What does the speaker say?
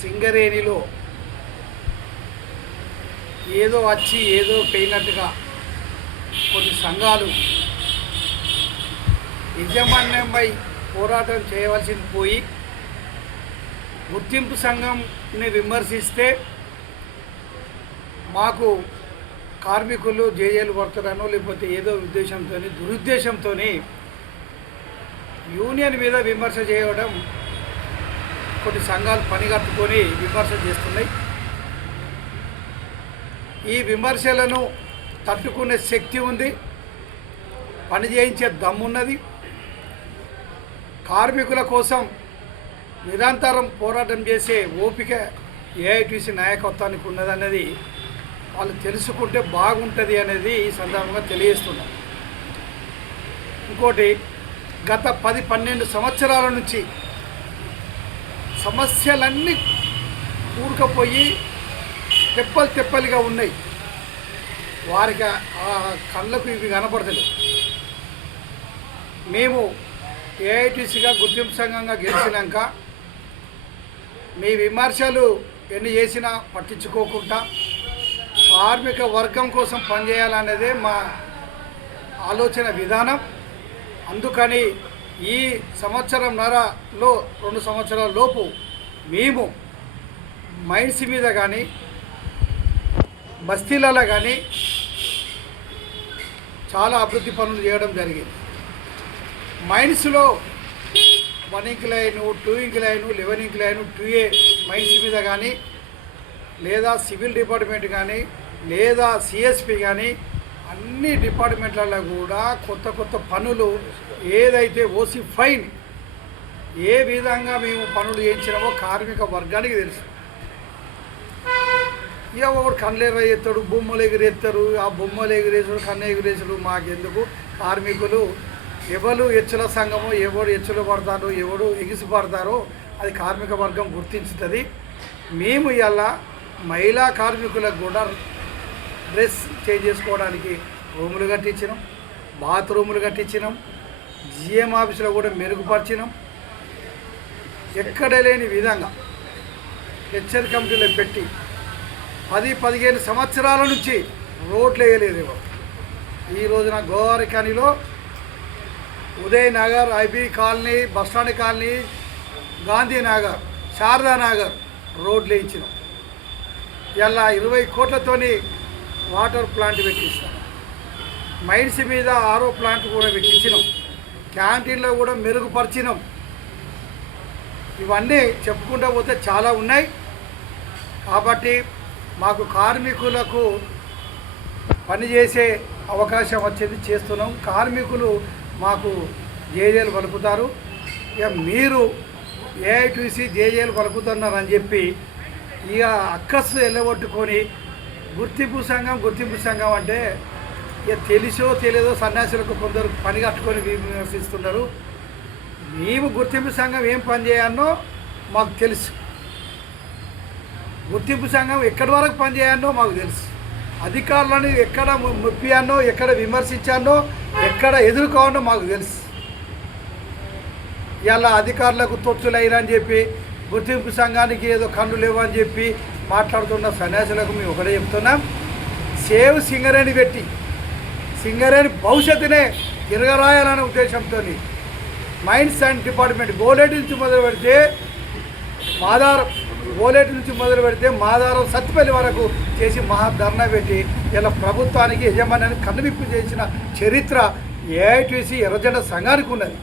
సింగరేణిలో ఏదో వచ్చి ఏదో పోయినట్టుగా కొన్ని సంఘాలు యజమాన్యంపై పోరాటం చేయవలసింది పోయి గుర్తింపు సంఘంని విమర్శిస్తే మాకు కార్మికులు జేఏలు పడతారనో లేకపోతే ఏదో ఉద్దేశంతో దురుద్దేశంతో యూనియన్ మీద విమర్శ చేయడం కొన్ని సంఘాలు పనిగట్టుకొని విమర్శ చేస్తున్నాయి. ఈ విమర్శలను తట్టుకునే శక్తి ఉంది, పని చేయించే దమ్మున్నది. కార్మికుల కోసం నిరంతరం పోరాటం చేసే ఓపిక ఏఐటీసీ నాయకత్వానికి ఉన్నదన్నది వాళ్ళు తెలుసుకుంటే బాగుంటుంది అనేది ఈ సందర్భంగా తెలియజేస్తున్నారు. ఇంకోటి, గత 10-12 సంవత్సరాల నుంచి సమస్యలన్నీ కూరుకుపోయి తెప్పలుగా ఉన్నాయి. వారికి ఆ కళ్ళకు ఇవి కనపడతలేదు. మేము ఏఐటీసీగా గుర్తింపు సంఘంగా గెలిచినాక మీ విమర్శలు ఎన్ని చేసినా పట్టించుకోకుండా కార్మిక వర్గం కోసం పనిచేయాలనేదే మా ఆలోచన విధానం. అందుకని ఈ సంవత్సరంన్నరలో 2 సంవత్సరాల లోపు మేము మైన్స్ మీద కానీ బస్తీలలో కానీ చాలా అభివృద్ధి పనులు చేయడం జరిగింది. మైన్స్లో 1 ఇంక్ లైను, 2 ఇంక్ లైను, 11 ఇంక్ లైను, 2A మైన్స్ మీద కానీ లేదా సివిల్ డిపార్ట్మెంట్ కానీ లేదా సిఎస్పి కానీ అన్ని డిపార్ట్మెంట్లలో కూడా కొత్త పనులు ఏదైతే ఓసీ ఫైన్ ఏ విధంగా మేము పనులు చేయించినామో కార్మిక వర్గానికి తెలుసు. ఇక ఒకడు కన్నులు ఎత్తాడు, బొమ్మలు ఎగిరేస్తారు, ఆ బొమ్మలు ఎగిరేసాడు, కన్ను ఎగిరేసాడు, మాకెందుకు? కార్మికులు ఎవరు ఎచ్చుల సంఘమో, ఎవడు ఎచ్చులు పడతారో, ఎవడు ఎగిసి పడతారో అది కార్మిక వర్గం గుర్తించుతుంది. మేము ఇలా మహిళా కార్మికులకు కూడా డ్రెస్ చేంజ్ చేసుకోవడానికి రూములు కట్టించినాం, బాత్రూములు కట్టించినాం, జిఎం ఆఫీసులో కూడా మెరుగుపరిచినాం. ఎక్కడ లేని విధంగా హెచ్ఎల్ కమిటీలో పెట్టి 10-15 సంవత్సరాల నుంచి రోడ్లు వేయలేదు. ఈ రోజున గోవారికానిలో Uday Nagar, IB colony, bus stand colony, Gandhinagar, Sharadanagar రోడ్లు వేయించినాం. ఇలా 20 కోట్లతోని వాటర్ ప్లాంట్ పెట్టిస్తాం. మైన్స్ మీద ఆరో ప్లాంట్ కూడా పెట్టించినాం. క్యాంటీన్లో కూడా మెరుగుపరిచినాం. ఇవన్నీ చెప్పుకుంటూ పోతే చాలా ఉన్నాయి. కాబట్టి మాకు కార్మికులకు పనిచేసే అవకాశం వచ్చేది చేస్తున్నాం. కార్మికులు మాకు జేజేలు పలుకుతారు. ఇక మీరు ఏఐటీసీ జేజేలు పలుకుతున్నారని చెప్పి ఇక అక్కసు వెళ్ళగొట్టుకొని గుర్తింపు సంఘం అంటే ఇక తెలిసో తెలియదో సన్యాసులకు కొందరు పని కట్టుకొని విమర్శిస్తున్నారు. మేము గుర్తింపు సంఘం ఏం పని చేయాలనో మాకు తెలుసు. గుర్తింపు సంఘం ఎక్కడి వరకు పనిచేయాలో మాకు తెలుసు. అధికారులను ఎక్కడ ముప్పియానో, ఎక్కడ విమర్శించానో, ఎక్కడ ఎదుర్కోవాలో మాకు తెలుసు. ఇలా అధికారులకు తొచ్చులైరని చెప్పి గుర్తింపు సంఘానికి ఏదో కన్ను లేవని చెప్పి మాట్లాడుతున్న సన్యాసులకు మేము ఒకటే చెప్తున్నాం. సేవ్ సింగరేణి పెట్టి సింగరేణి భవిష్యత్తునే తిరగరాయాలనే ఉద్దేశంతో మైన్స్ అండ్ డిపార్ట్మెంట్ గోలేటి నుంచి మొదలు పెడితే మాదారం సత్తుపల్లి వరకు చేసి మహాధర్నా పెట్టి ఇలా ప్రభుత్వానికి యజమాన్యాన్ని కన్నువిప్పు చేసిన చరిత్ర ఏఐటీసీ ఎర్రజెండా సంఘానికి ఉన్నది.